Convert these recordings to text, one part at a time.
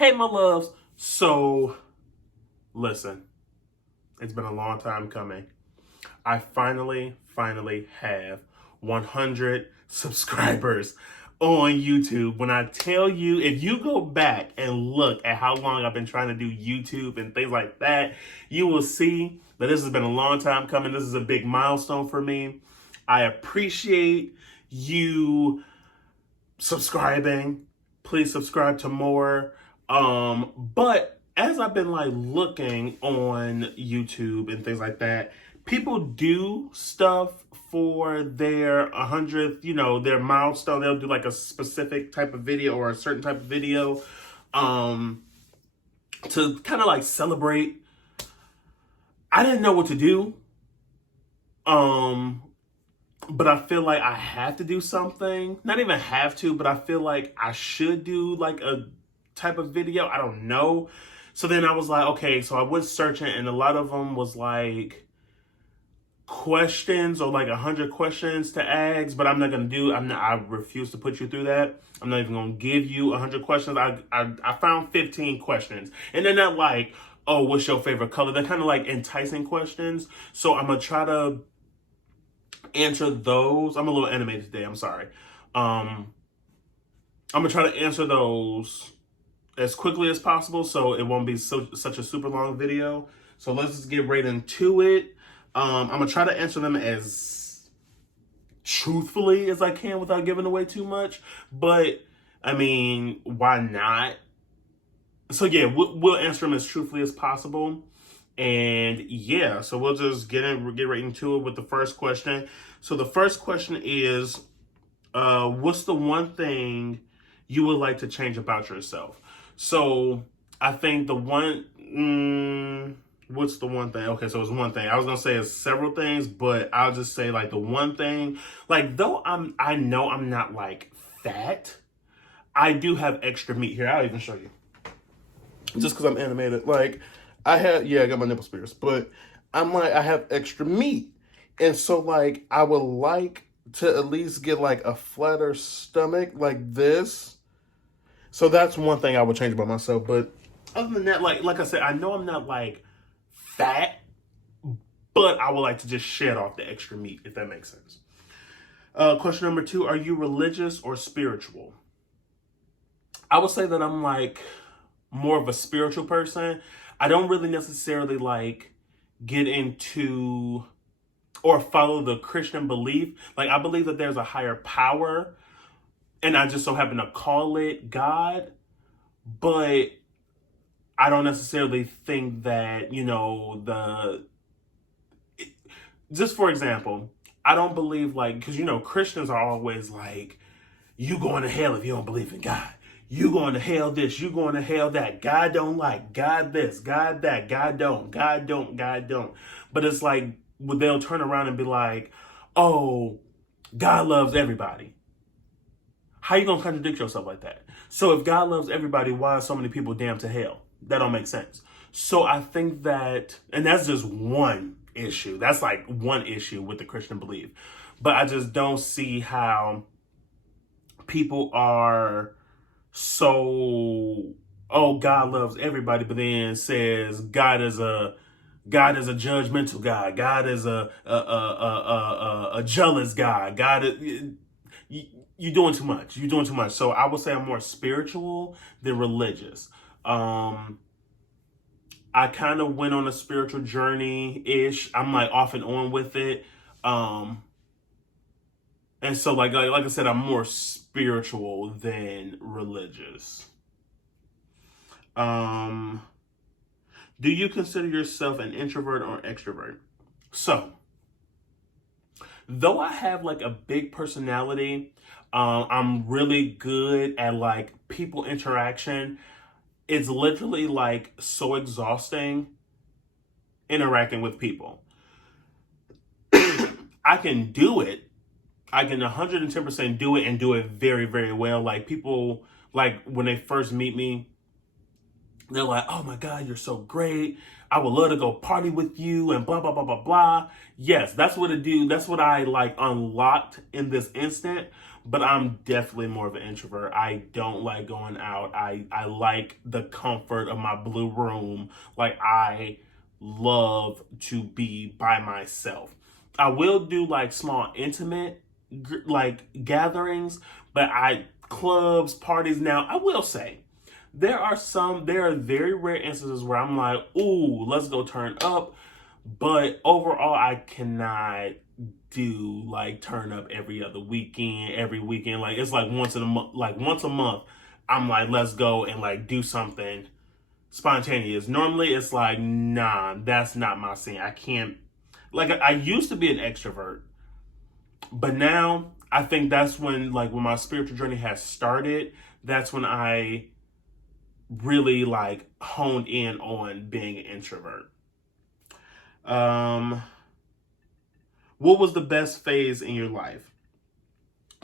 Hey, my loves. So, listen, it's been a long time coming. I finally have 100 subscribers on YouTube. When I tell you, if you go back and look at how long I've been trying to do YouTube and things like that, you will see that this has been a long time coming. This is a big milestone for me. I appreciate you subscribing. Please subscribe to more. But as I've been like looking on YouTube and things like that, people do stuff for their 100th, their milestone. They'll do like a specific type of video or a certain type of video to kind of like celebrate. I didn't know what to do. But I feel like I have to do something. Not even have to, but I feel like I should do like a type of video. I don't know. So then I was like, okay, so I was searching and a lot of them was like questions or like 100 questions to ask, but I refuse to put you through that. I'm not even going to give you 100 questions. I found 15 questions and they're not like, oh, what's your favorite color? They're kind of like enticing questions. So I'm going to try to answer those. I'm a little animated today. I'm sorry. I'm going to try to answer those as quickly as possible so it won't be such a super long video. So let's just get right into it. I'm going to try to answer them as truthfully as I can without giving away too much. But, I mean, why not? So, yeah, we'll answer them as truthfully as possible. And, yeah, so we'll just get right into it with the first question. So the first question is, what's the one thing you would like to change about yourself? So I think the one... what's the one thing? Okay, so it's one thing. I was gonna say it's several things, but I'll just say like the one thing. Like though I know I'm not like fat, I do have extra meat here. I'll even show you. Just because I'm animated, like I got my nipple spears, but I'm like I have extra meat, and so like I would like to at least get like a flatter stomach like this. So that's one thing I would change about myself. But other than that, like I said, I know I'm not like fat, but I would like to just shed off the extra meat, if that makes sense. Question number 2, are you religious or spiritual? I would say that I'm like more of a spiritual person. I don't really necessarily like get into or follow the Christian belief. Like I believe that there's a higher power and I just so happen to call it God, but I don't necessarily think that, just for example, I don't believe like, because, Christians are always like, you going to hell if you don't believe in God. You going to hell this, you going to hell that. God don't like, God this, God that, God don't, God don't, God don't. But it's like, they'll turn around and be like, oh, God loves everybody. How you going to contradict yourself like that? So if God loves everybody, why are so many people damned to hell? That don't make sense. So I think that, and that's just one issue. That's like one issue with the Christian belief. But I just don't see how people are so, oh, God loves everybody, but then says God is a judgmental God. God is a jealous God. God is... You're doing too much. You're doing too much. So I would say I'm more spiritual than religious. I kind of went on a spiritual journey-ish. I'm like off and on with it. And so like I said, I'm more spiritual than religious. Do you consider yourself an introvert or extrovert? So, though I have like a big personality, I'm really good at like people interaction. It's literally like so exhausting interacting with people. I can do it. I can 110% do it and do it very, very well. Like people, like when they first meet me, they're like, oh my God, you're so great. I would love to go party with you and blah, blah, blah, blah, blah. Yes, that's what it do. That's what I like unlocked in this instant. but I'm definitely more of an introvert. I don't like going out. I like the comfort of my blue room. Like, I love to be by myself. I will do like small intimate like gatherings, but clubs, parties. Now, I will say there are very rare instances where I'm like, ooh, let's go turn up. But overall, I cannot do like turn up every other weekend, every weekend. Like, it's like once in a month, like once a month, I'm like, let's go and like do something spontaneous. Normally it's like, nah, that's not my scene. I can't, like, I used to be an extrovert, but now I think that's when my spiritual journey has started, that's when I really like honed in on being an introvert. Um, what was the best phase in your life?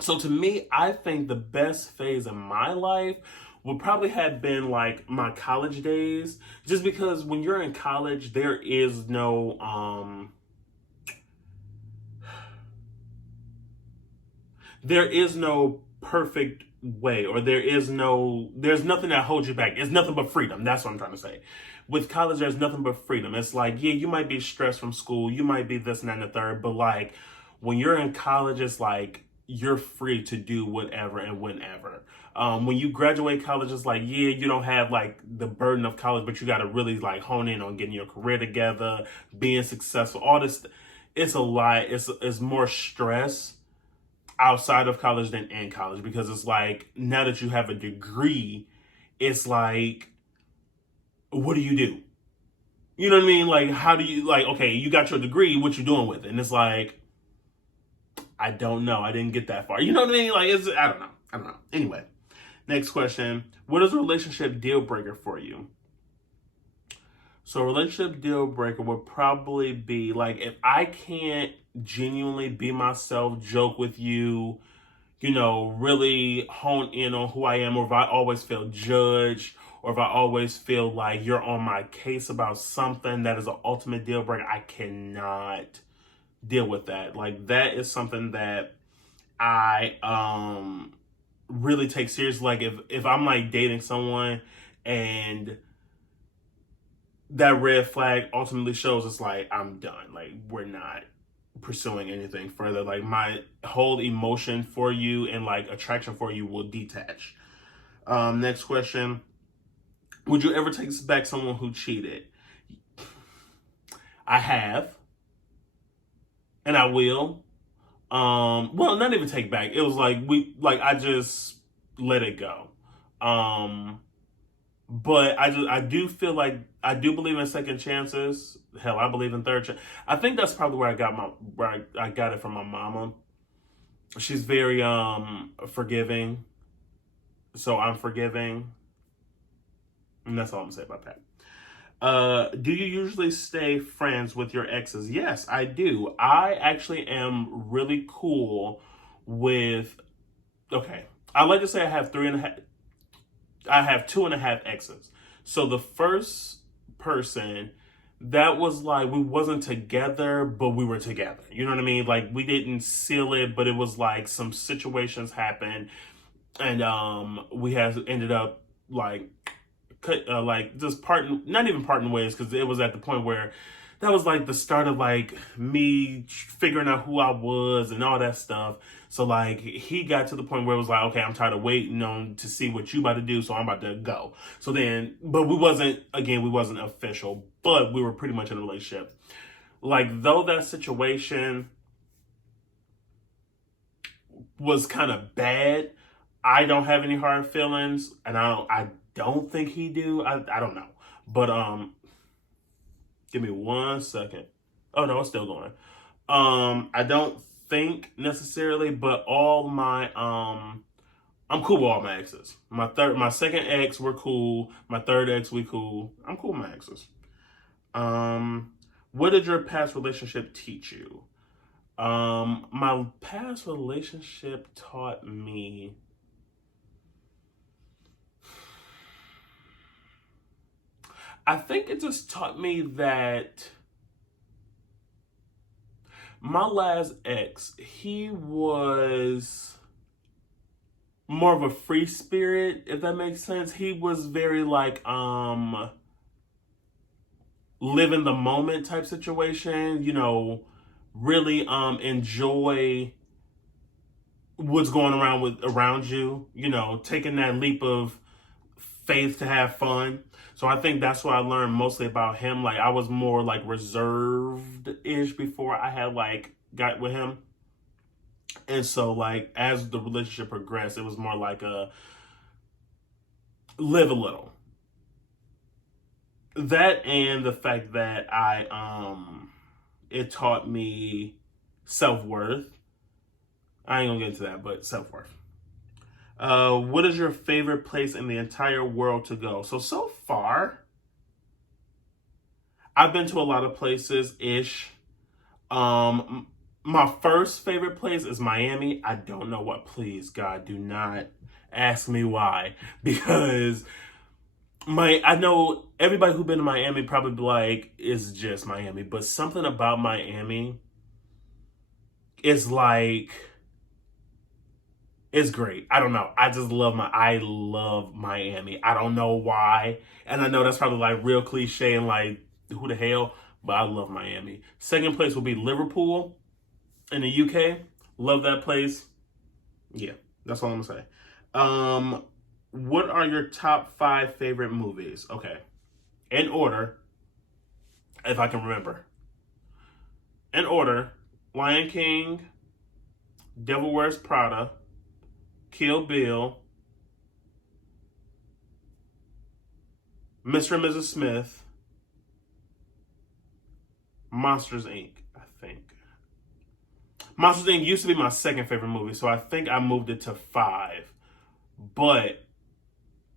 So to me, I think the best phase in my life would probably have been like my college days, just because when you're in college, there is no perfect way, or there's nothing that holds you back. It's nothing but freedom. That's what I'm trying to say. With college, there's nothing but freedom. It's like, yeah, you might be stressed from school, you might be this and that and the third, but like when you're in college, it's like you're free to do whatever and whenever. When you graduate college, it's like, yeah, you don't have like the burden of college, but you got to really like hone in on getting your career together, being successful, all this. It's a lot. It's more stress outside of college than in college, because it's like now that you have a degree, it's like, what do you do? You know what I mean? Like, how do you, like, okay, you got your degree, what you doing with it? And it's like, I don't know. I didn't get that far. You know what I mean? Like, I don't know. I don't know. Anyway, next question. What is a relationship deal breaker for you? So a relationship deal breaker would probably be like if I can't genuinely be myself, joke with you, really hone in on who I am, or if I always feel judged, or if I always feel like you're on my case about something that is an ultimate deal breaker, I cannot deal with that. Like, that is something that I really take serious. Like, if I'm like dating someone and that red flag ultimately shows, it's like, I'm done. Like, we're not pursuing anything further. Like, my whole emotion for you and like attraction for you will detach. Next question. Would you ever take back someone who cheated? I have, and I will. Well, not even take back. It was like I just let it go. But I do feel like I do believe in second chances. Hell, I believe in third chance. I think that's probably where I got it from my mama. She's very forgiving, so I'm forgiving, and that's all I'm gonna say about that. Do you usually stay friends with your exes? Yes, I do. I actually am really cool with. Okay, I like to say I have three and a half. I have 2.5 exes. So the first person, that was like, we wasn't together, but we were together. You know what I mean? Like, we didn't seal it, but it was like some situations happened, and we had ended up like just parting, not even parting ways, because it was at the point where that was like the start of like me figuring out who I was and all that stuff. So like he got to the point where it was like, okay, I'm tired of waiting on to see what you about to do, so I'm about to go. So then, but we wasn't official, but we were pretty much in a relationship. Like, though that situation was kind of bad, I don't have any hard feelings, and I don't think he do. I don't know, but give me 1 second. Oh no, it's still going. I don't think necessarily, but all my I'm cool with all my exes. My second ex, we're cool. My third ex, we cool. I'm cool with my exes. What did your past relationship teach you? My past relationship taught me. I think it just taught me that my last ex, he was more of a free spirit, if that makes sense. He was very like live in the moment type situation, you know, really enjoy what's going around you, you know, taking that leap of faith to have fun. So I think that's what I learned mostly about him. Like I was more like reserved ish before I had like got with him. And so like as the relationship progressed, it was more like a live a little. That and the fact that it taught me self-worth. I ain't gonna get into that, but self-worth. What is your favorite place in the entire world to go? So far, I've been to a lot of places ish. My first favorite place is Miami. I don't know what. Please, God, do not ask me why, because I know everybody who's been to Miami probably be like it's just Miami, but something about Miami is like it's great. I don't know. I love Miami. I don't know why. And I know that's probably like real cliche and like who the hell, but I love Miami. Second place will be Liverpool in the UK. Love that place. Yeah, that's all I'm gonna say. What are your top 5 favorite movies? Okay. In order, if I can remember. In order, Lion King, Devil Wears Prada, Kill Bill, Mr. and Mrs. Smith, Monsters Inc., I think. Monsters Inc. used to be my second favorite movie, so I think I moved it to 5. But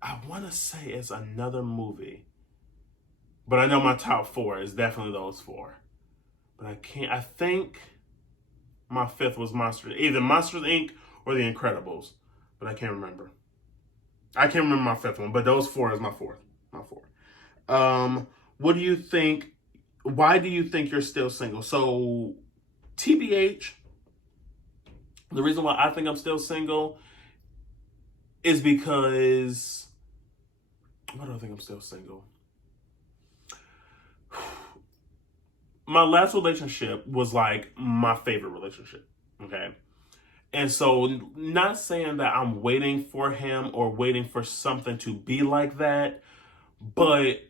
I want to say it's another movie. But I know my top 4 is definitely those 4. But I think my 5th was either Monsters Inc. or The Incredibles. But I can't remember. I can't remember my 5th one, but those 4 is my 4th. What do you think? Why do you think you're still single? So, TBH, the reason why I think I'm still single is because, why do I think I'm still single? My last relationship was like my favorite relationship. Okay. And so, not saying that I'm waiting for him or waiting for something to be like that, but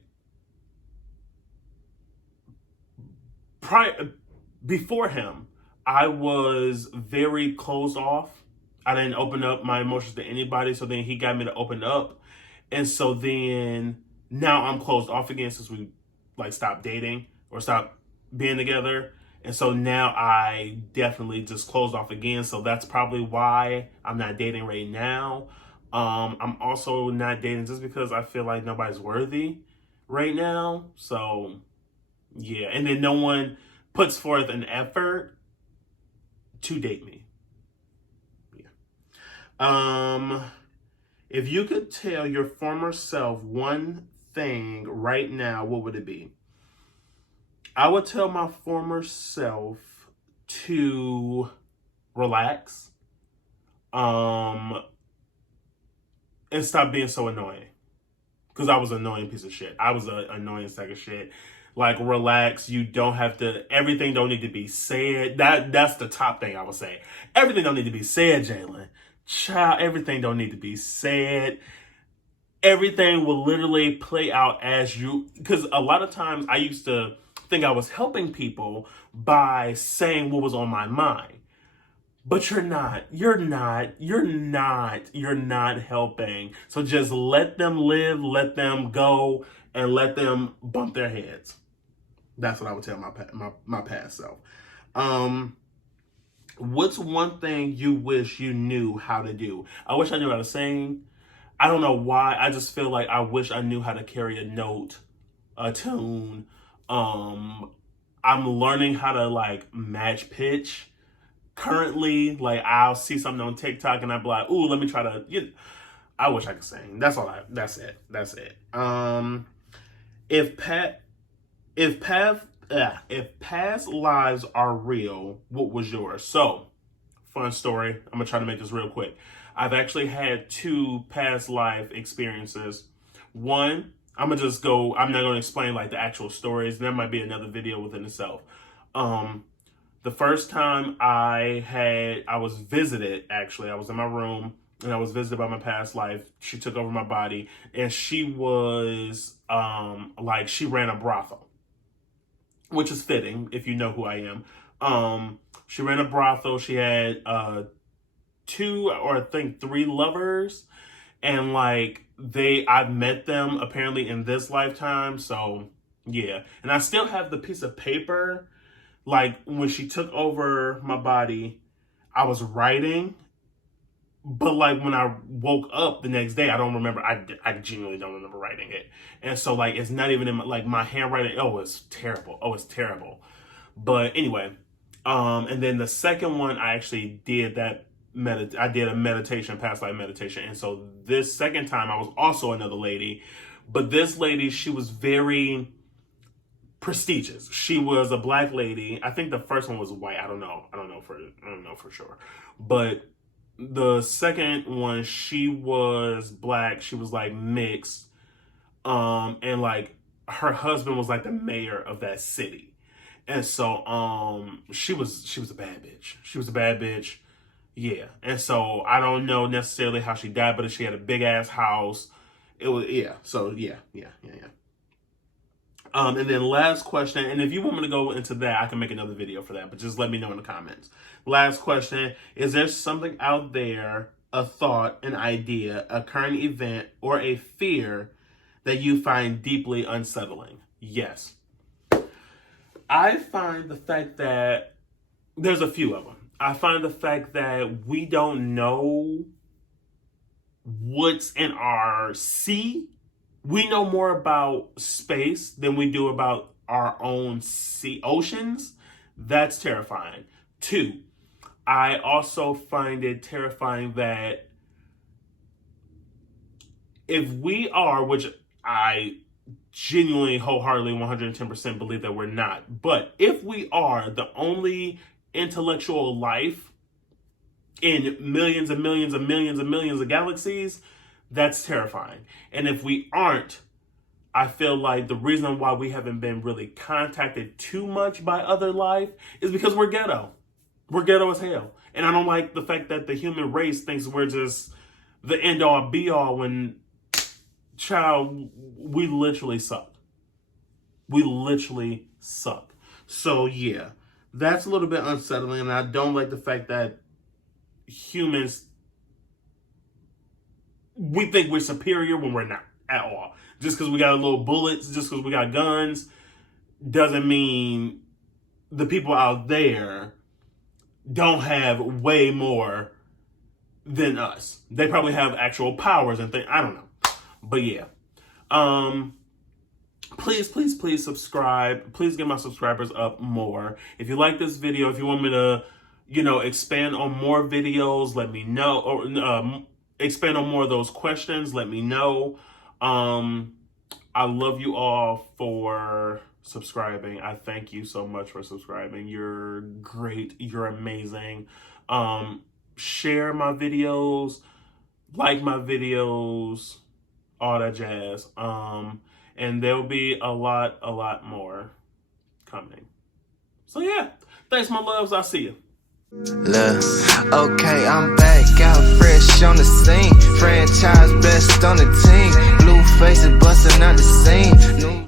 before him, I was very closed off. I didn't open up my emotions to anybody. So then he got me to open up. And so then now I'm closed off again since we like stopped dating or stopped being together. And so now I definitely just closed off again. So that's probably why I'm not dating right now. I'm also not dating just because I feel like nobody's worthy right now. So yeah. And then no one puts forth an effort to date me. Yeah. If you could tell your former self one thing right now, what would it be? I would tell my former self to relax, and stop being so annoying. Because I was an annoying piece of shit. I was an annoying sack of shit. Like, relax. You don't have to. Everything don't need to be said. That's the top thing I would say. Everything don't need to be said, Jalen. Child, everything don't need to be said. Everything will literally play out as you. Because a lot of times I used to think I was helping people by saying what was on my mind. But you're not helping. So just let them live, let them go, and let them bump their heads. That's what I would tell my past self. What's one thing you wish you knew how to do? I wish I knew how to sing. I don't know why. I just feel like I wish I knew how to carry a note, a tune. I'm learning how to like match pitch. Currently, like I'll see something on TikTok and I'll be like, "Ooh, let me try to." I wish I could sing. That's it. If past lives are real, what was yours? So, fun story. I'm gonna try to make this real quick. I've actually had 2 past life experiences. One, I'm not gonna explain like the actual stories. There might be another video within itself. The first time I was visited, actually, I was in my room and I was visited by my past life. She took over my body, and she was she ran a brothel, which is fitting if you know who I am. She ran a brothel. She had 2 or I think 3 lovers, and I've met them apparently in this lifetime. So yeah, and I still have the piece of paper. Like when she took over my body, I was writing, but like when I woke up the next day, I don't remember. I genuinely don't remember writing it, and so like it's not even in my handwriting. Oh, it's terrible. Oh, it's terrible. But anyway, and then the second one, I actually did that. I did a meditation, past life meditation, and so this second time I was also another lady, but this lady, she was very prestigious. She was a black lady. I think the first one was white. I don't know for sure. But the second one, she was black. She was like mixed. And like her husband was like the mayor of that city. And so she was a bad bitch. She was a bad bitch. Yeah. And so I don't know necessarily how she died, but she had a big ass house. It was So yeah. And then last question, and if you want me to go into that, I can make another video for that, but just let me know in the comments. Last question, is there something out there, a thought, an idea, a current event, or a fear that you find deeply unsettling? Yes. I find the fact that, there's a few of them. I find the fact that we don't know what's in our sea. We know more about space than we do about our own oceans. That's terrifying. 2, I also find it terrifying that if we are, which I genuinely, wholeheartedly, 110% believe that we're not, but if we are the only intellectual life in millions and millions and millions and millions of galaxies, that's terrifying. And if we aren't, I feel like the reason why we haven't been really contacted too much by other life is because we're ghetto. We're ghetto as hell. And I don't like the fact that the human race thinks we're just the end all be all when, child, we literally suck. We literally suck. So yeah, that's a little bit unsettling. And I don't like the fact that humans, we think we're superior when we're not at all. Just because we got little bullets, just because we got guns, doesn't mean the people out there don't have way more than us. They probably have actual powers and things. I don't know. But yeah. Please subscribe. Please get my subscribers up more. If you like this video, if you want me to, expand on more videos, let me know. Or expand on more of those questions, let me know. I love you all for subscribing. I thank you so much for subscribing. You're great. You're amazing. Share my videos, like my videos, all that jazz. And there'll be a lot more coming. So yeah, thanks my loves. I'll see you. Look, okay, I'm back out fresh on the scene. Franchise best on the team. Blue faces busting out the scene.